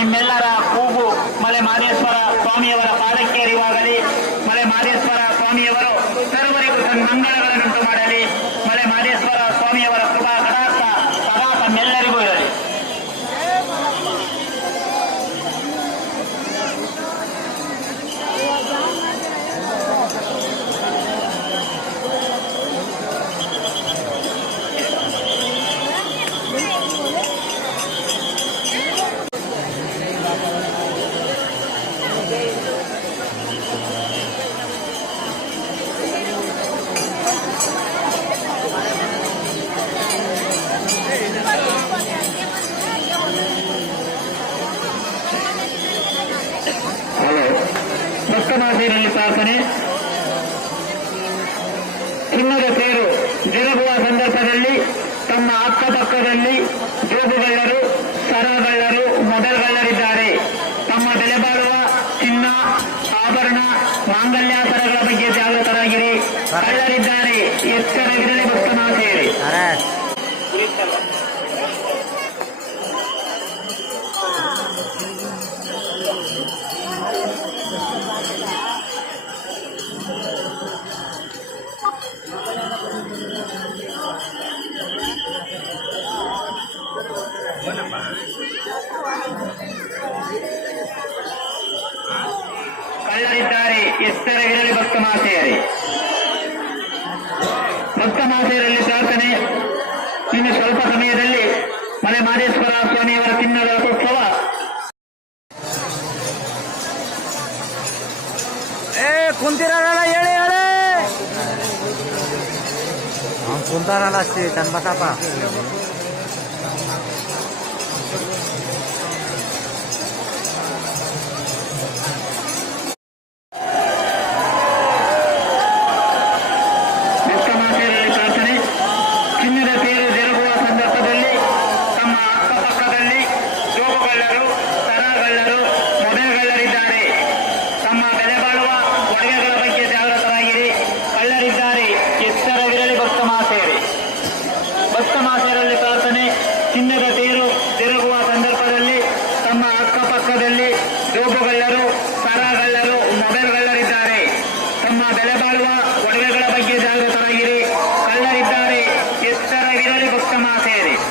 ನಿಮ್ಮೆಲ್ಲರ ಕೂಗು ಮಲೆ ಮಾದೇಶ್ವರ ಸ್ವಾಮಿಯವರ ಪಾದಕ್ಕೆ ಅರಿವಾಗಲಿ. ಮಲೆ ಮಾದೇಶ್ವರ ಸ್ವಾಮಿಯವರು ಸರ್ವರಿಗೂ ಮಂಗಳಗಳನ್ನುಂಟು ಮಾಡಲಿ. ಮಲೆ ಮಾದೇಶ್ವರ ಸ್ವಾಮಿಯವರ ಕೃಪಾ ಕಟಾಕ್ಷ ಸದಾ ತಮ್ಮೆಲ್ಲರಿಗೂ ಇರಲಿ. ಭಕ್ತಮಾಸೆಯಲ್ಲಿ ಪ್ರಾರ್ಥನೆ. ಚಿನ್ನದ ತೇರು ಜರುಗುವ ಸಂದರ್ಭದಲ್ಲಿ ತಮ್ಮ ಅಕ್ಕಪಕ್ಕದಲ್ಲಿ ಜೋಗುಗಳ್ಳರು, ಸರಗಳ್ಳರು, ಮೊದಲುಗಳ್ಳರಿದ್ದಾರೆ. ತಮ್ಮ ಬೆಲೆ ಬಾಳುವ ಚಿನ್ನ, ಆಭರಣ, ಮಾಂಗಲ್ಯ ಸರಗಳ ಬಗ್ಗೆ ಜಾಗೃತರಾಗಿರಿ. ಕಳ್ಳರಿದ್ದಾರೆ, ಎಚ್ಚರವಿರಲಿ. ಭಕ್ತಮಾಸೆಯಲ್ಲಿ ಕಳ್ಳರಿದ್ದಾರೆ, ಎಚ್ಚರವಿರಲಿ. ಭಕ್ತಮಾಸೆಯರೇ, ಭಕ್ತಮಾಸೆಯರಲ್ಲಿ ಪ್ರಾರ್ಥನೆ. ಇನ್ನು ಸ್ವಲ್ಪ ಸಮಯದಲ್ಲಿ ಮಲೆ ಮಾದೇಶ್ವರ ಸ್ವಾಮಿಯವರ ಚಿನ್ನದ ರಥೋತ್ಸವ. ಕುಂತಿರಲ್ಲ, ಹೇಳಿ ಹೇಳಿ ಕುಂತಾರಲ್ಲ ಅಷ್ಟೇ ಚನ್ಬಸಪ್ಪ. ಭಕ್ತಮಾಸೆಯರಲ್ಲಿ ಪ್ರಾರ್ಥನೆ. ಚಿನ್ನದ ತೇರು ಜರುಗುವ ಸಂದರ್ಭದಲ್ಲಿ ತಮ್ಮ ಅಕ್ಕಪಕ್ಕದಲ್ಲಿ ಜೋಗುಗಳ್ಳರು, ಸರಗಳ್ಳರು, ಮೊದಲುಗಳ್ಳರಿದ್ದಾರೆ. ತಮ್ಮ ಬೆಲೆ ಬಾಳುವ ಒಡವೆಗಳ ಬಗ್ಗೆ ಜಾಗೃತರಾಗಿರಿ. ಕಳ್ಳರಿದ್ದಾರೆ, ಎಚ್ಚರವಿರಲಿ. ಭಕ್ತಮಾಸೆಯರೇ, ಭಕ್ತಮಾಸೆಯರಲ್ಲಿ ಪ್ರಾರ್ಥನೆ. ಚಿನ್ನದ ತೇರು ಜರುಗುವ ಸಂದರ್ಭದಲ್ಲಿ ತಮ್ಮ ಅಕ್ಕಪಕ್ಕದಲ್ಲಿ ಜೋಗುಗಳ್ಳರು, ಸರಗಳ್ಳರು, ಮೊಬೈಲ್ಗಳ್ಳರಿದ್ದಾರೆ. ತಮ್ಮ ಬೆಲೆ ಬಾಳುವ ಒಡವೆಗಳ ಬಗ್ಗೆ ಜಾಗೃತರಾಗಿರಿ. ಕಳ್ಳರಿದ್ದಾರೆ, ಎಚ್ಚರವಿರಲಿ. ಭಕ್ತಮಾಸೆಯರೇ,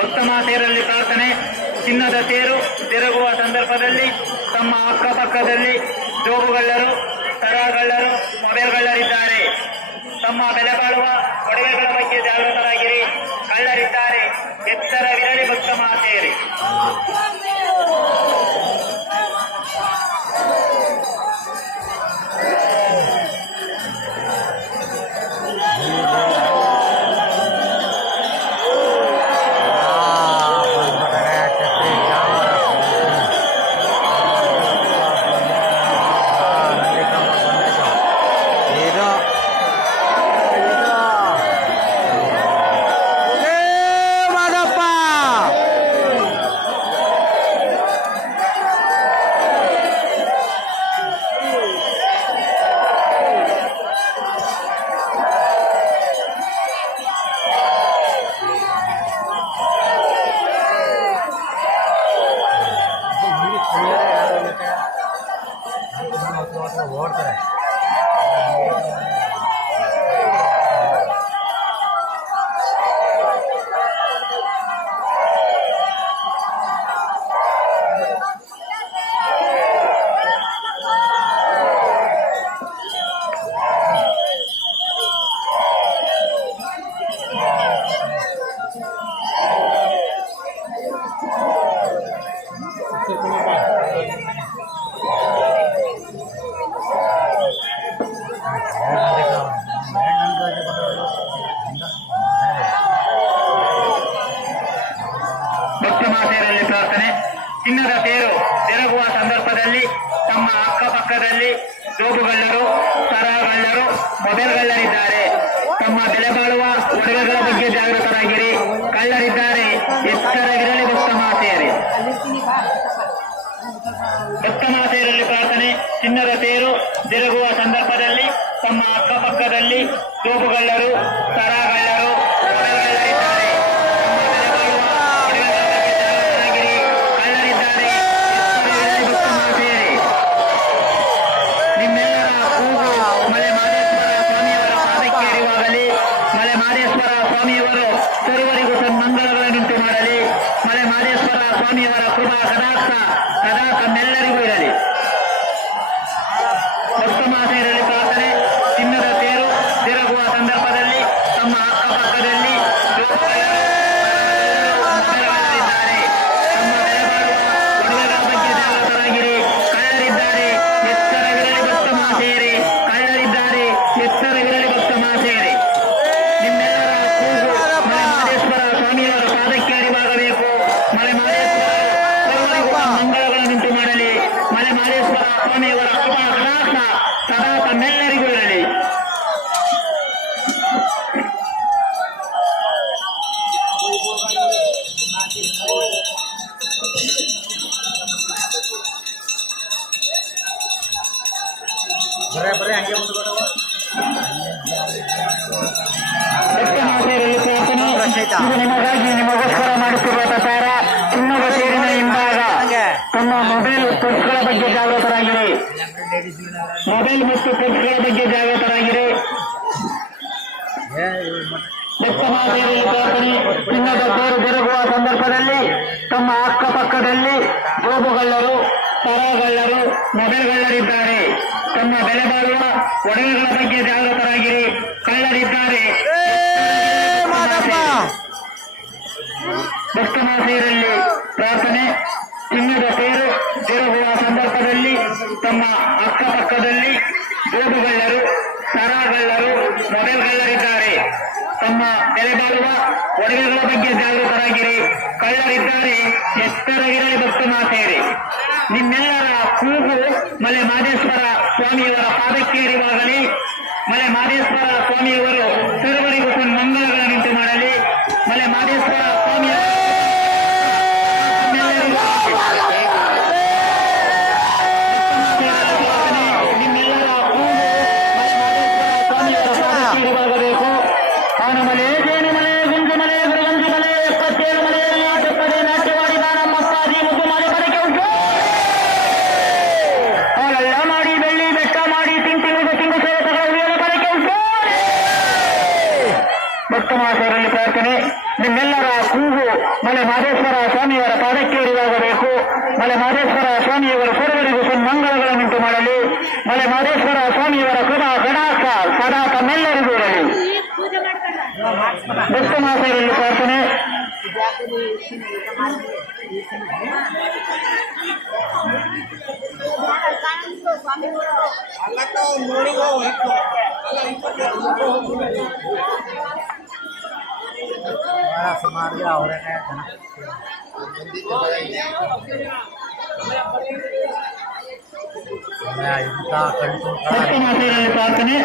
ಭಕ್ತಮಾತೆಯರಲ್ಲಿ ಪ್ರಾರ್ಥನೆ. ಚಿನ್ನದ ತೇರು ತಿರುಗುವ ಸಂದರ್ಭದಲ್ಲಿ ತಮ್ಮ ಅಕ್ಕಪಕ್ಕದಲ್ಲಿ ಜೋಗುಗಳ್ಳರು, ಸರಗಳ್ಳರು, ಮೊಬೈಲ್ಗಳ್ಳರಿದ್ದಾರೆ. ತಮ್ಮ ಬೆಲೆ ಬಾಳುವ ಒಡವೆಗಳ ಬಗ್ಗೆ ಜಾಗೃತರಾಗಿರಿ. ಕಳ್ಳರಿದ್ದಾರೆ, ಎಚ್ಚರವಿರಲಿ. ಭಕ್ತಮಾತೆಯರೇ, ಓಡ್ತಾರೆ. ಭಕ್ತಮಾತೆಯರಲ್ಲಿ ಪ್ರಾರ್ಥನೆ. ಚಿನ್ನದ ತೇರು ತಿರುಗುವ ಸಂದರ್ಭದಲ್ಲಿ ತಮ್ಮ ಅಕ್ಕಪಕ್ಕದಲ್ಲಿ ಜೋಗುಗಳ್ಳರು, ಸರಗಳ್ಳರು, ಮೊಬೈಲ್ಗಳ್ಳರಿದ್ದಾರೆ. ತಮ್ಮ ಬೆಲೆ ಬಾಳುವ ಒಡವೆಗಳ ಬಗ್ಗೆ ಜಾಗೃತರಾಗಿರಿ. ಕಳ್ಳರಿದ್ದಾರೆ, ಎಚ್ಚರವಿರಲಿ. ಭಕ್ತ ಮಾತೆಯರೇ, ಭಕ್ತ ಮಾತೆಯರಲ್ಲಿ ಪ್ರಾರ್ಥನೆ. ಚಿನ್ನದ ತೇರು ತಿರುಗುವ ಸಂದರ್ಭದಲ್ಲಿ ತಮ್ಮ ಅಕ್ಕಪಕ್ಕದಲ್ಲಿ ತೋಪುಗಳ್ಳರು, ಸರಗಳ್ಳರು, ಒಡವೆಗಳ್ಳರಿದ್ದಾರೆ. ಕಳ್ಳರಿದ್ದಾರೆ, ಎಚ್ಚರವಿರಲಿ. ಭಕ್ತ ಮಾತೆಯರೇ, ನಿಮ್ಮೆಲ್ಲರ ಕೂಗು ಮಲೆ ಮಾದೇಶ್ವರ ಸ್ವಾಮಿಯವರ ಪಾದಕ್ಕೆ ಅರಿವಾಗಲಿ. ಮಲೆ ಮಾದೇಶ್ವರ ಸ್ವಾಮಿಯವರು ಸರ್ವರಿಗೂ ಸನ್ಮಂಗಳಗಳನ್ನುಂಟು ಮಾಡಲಿ. ಮಲೆ ಮಾದೇಶ್ವರ ಸ್ವಾಮಿಯವರ ಕೃಪಾ ಕಟಾಕ್ಷ ಸದಾ ತಮ್ಮೆಲ್ಲರಿಗೂ ಇರಲಿ. ಭಕ್ತ ಮಾತೆಯರಲ್ಲಿ ಪ್ರಾರ್ಥನೆ. ಚಿನ್ನದ ತೇರು ತಿರುಗುವ ಸಂದರ್ಭದಲ್ಲಿ ತಮ್ಮ ಅಕ್ಕಪಕ್ಕದಲ್ಲಿ ಒಡವೆಗಳಿದ್ದಾರೆ. ತಮ್ಮ ಬೆಲೆ ಬಾಳುವ ಒಡವೆಗಳ ಬಗ್ಗೆ ಜಾಗೃತರಾಗಿರಿ. ಕಳ್ಳರಿದ್ದಾರೆ, ಎಚ್ಚರವಿರಲಿ. ಭಕ್ತ ಮಾತೆಯರೇ, ಕಳ್ಳರಿದ್ದಾರೆ, ಎಚ್ಚರವಿರಲಿ. ಭಕ್ತ ಮಾತೆಯರೇ, ನಿಮ್ಮೆಲ್ಲರ ಕೂಗು ಮಲೆ ಮಾದೇಶ್ವರ ಸ್ವಾಮಿಯವರ ಪಾದಕ್ಕೆ ಅರಿವಾಗಬೇಕು. ಮಲೆ ಮಾದೇಶ್ವರ ಸರ್ವರಿಗೂ ಮಂಗಳಗಳನ್ನುಂಟು ಮಾಡಲಿ. ಮಲೆ ಮಾದೇಶ್ವರ ಸ್ವಾಮಿಯವರ ಕೃಪಾ ಕಟಾಕ್ಷ ಸದಾ ತಮ್ಮೆಲ್ಲರಿಗೂ ಇರಲಿ. ಬರೇ ಹಂಗೆ ಮುಂದ್ಗಡೆ ಭಕ್ತ ಮಾತೆಯರಲ್ಲಿ ಪ್ರಾರ್ಥನೆ. ಇದು ನಿಮಗಾಗಿ ನಿಮಗೋಸ್ಕರ ಮಾಡುತ್ತಿರುವ ಪ್ರಚಾರ. ಚಿನ್ನದ ತೇರಿನ ಹಿಂಭಾಗ ತಮ್ಮ ಮೊಬೈಲ್ ಪರ್ಸ್ಗಳ ಬಗ್ಗೆ ಜಾಗೃತರಾಗಿರಿ. ಮೊಬೈಲ್ ಮತ್ತು ಪರ್ಸ್ಗಳ ಬಗ್ಗೆ ಜಾಗೃತರಾಗಿರಿ. ಭಕ್ತ ಮಾತೆಯರಲ್ಲಿ ಪ್ರಾರ್ಥನೆ. ಚಿನ್ನದ ತೇರು ತಿರುಗುವ ಸಂದರ್ಭದಲ್ಲಿ ತಮ್ಮ ಅಕ್ಕಪಕ್ಕದಲ್ಲಿ ಜೋಬುಗಳ್ಳರು, ಸರಗಳ್ಳರು, ಮೊಬೈಲ್ಗಳ್ಳರಿದ್ದಾರೆ. ತಮ್ಮ ಬೆಲೆ ಬಾಳುವ ಒಡವೆಗಳ ಬಗ್ಗೆ ಜಾಗೃತರಾಗಿರಿ. ಕಳ್ಳರಿದ್ದಾರೆ. ಭಕ್ತ ಮಾತೆಯರಲ್ಲಿ ಪ್ರಾರ್ಥನೆ. ಚಿನ್ನದ ತೇರು ತಿರುಗುವ ಸಂದರ್ಭದಲ್ಲಿ ತಮ್ಮ ಅಕ್ಕಪಕ್ಕದಲ್ಲಿ ಜೋಬುಗಳ್ಳರು, ಸರಗಳ್ಳರು, ಮೊಬೈಲ್ಗಳ್ಳರಿದ್ದಾರೆ. ತಮ್ಮ ಬೆಲೆ ಬಾಳುವ ಒಡವೆಗಳ ಬಗ್ಗೆ ಜಾಗೃತರಾಗಿರಿ. ಕಳ್ಳರಿದ್ದಾರೆ, ಎಚ್ಚರವಿರಲಿ. ಭಕ್ತ ಮಾತೆಯರೇ, ನಿಮ್ಮೆಲ್ಲರ ಕೂಗು ಮಲೆ ಮಾದೇಶ್ವರ ಸ್ವಾಮಿಯವರ ಪಾದಕ್ಕೆ ಇರುವಾಗಲಿ. ಮಲೆ ಮಾದೇಶ್ವರ ಸ್ವಾಮಿಯವರು ಸರ್ವರಿಗೂ ಸನ್ಮಂಗಳಗಳನ್ನುಂಟು ಮಾಡಲಿ. ಮಲೆ ಮಾದೇಶ್ವರ ಸ್ವಾಮಿಯ ನಿಮ್ಮೆಲ್ಲರ ಕೂಗು ಮಲೆ ಮಾದೇಶ್ವರ ಸ್ವಾಮಿಯವರ ಪಾದಕ್ಕೆ ಇರುವಾಗಬೇಕು. ಅವನ ಮಲೆ ಜೇನು ಮಲೆ, ಗುಂಜು ಮಲೆ, ಗುರುಗಂಜು ಮಲೆ, 77 ಮಲೆಯಲ್ಲಿ ನಾಟ್ಯಪದೆ ನಾಟ್ಯವಾಡಿ ನಮ್ಮ ಅಪ್ಪಾಜಿ ಮುದ್ದು ಮಾಡಿ ಬರಕೆ ಉಂಟು. ಅವಳೆಲ್ಲ ಮಾಡಿ ಬೆಳ್ಳಿ ಬೆಟ್ಟ ಮಾಡಿ ತಿಂಗು ಸೇವಕರ ಉಳಿಯಲು ಬರಕೆ ಉಂಟು. ಭಕ್ತ ಮಾತೆಯರಲ್ಲಿ ಪ್ರಾರ್ಥನೆ. ನಿಮ್ಮೆಲ್ಲರ ಕೂಗು ಮಲೆ ಮಾದೇಶ್ವರ ಸ್ವಾಮಿಯವರ ಪಾದಕ್ಕೆ ಇರುವಾಗಬೇಕು. ಮಲೆ ಮಾದೇಶ್ವರ ಸ್ವಾಮಿಯವರು ಸರ್ವರಿಗೂ ಸನ್ಮಂಗಳಗಳನ್ನುಂಟು ಮಾಡಲಿ. ಮಲೆ ಮಾದೇಶ್ವರ ಸ್ವಾಮಿಯವರ ಕೃಪಾ ಕಟಾಕ್ಷ ಸದಾ ತಮ್ಮೆಲ್ಲರಿಗೂ ಇರಲಿ. ಭಕ್ತ ಮಾತೆಯರಲ್ಲಿ ಪ್ರಾರ್ಥನೆ. ಸುಮಾರು ಅವರೇ ಇಂಥ ಕಣ್ತು ಭಕ್ತ ಮಾತೆಯರಲ್ಲಿ ಪ್ರಾರ್ಥನೆ.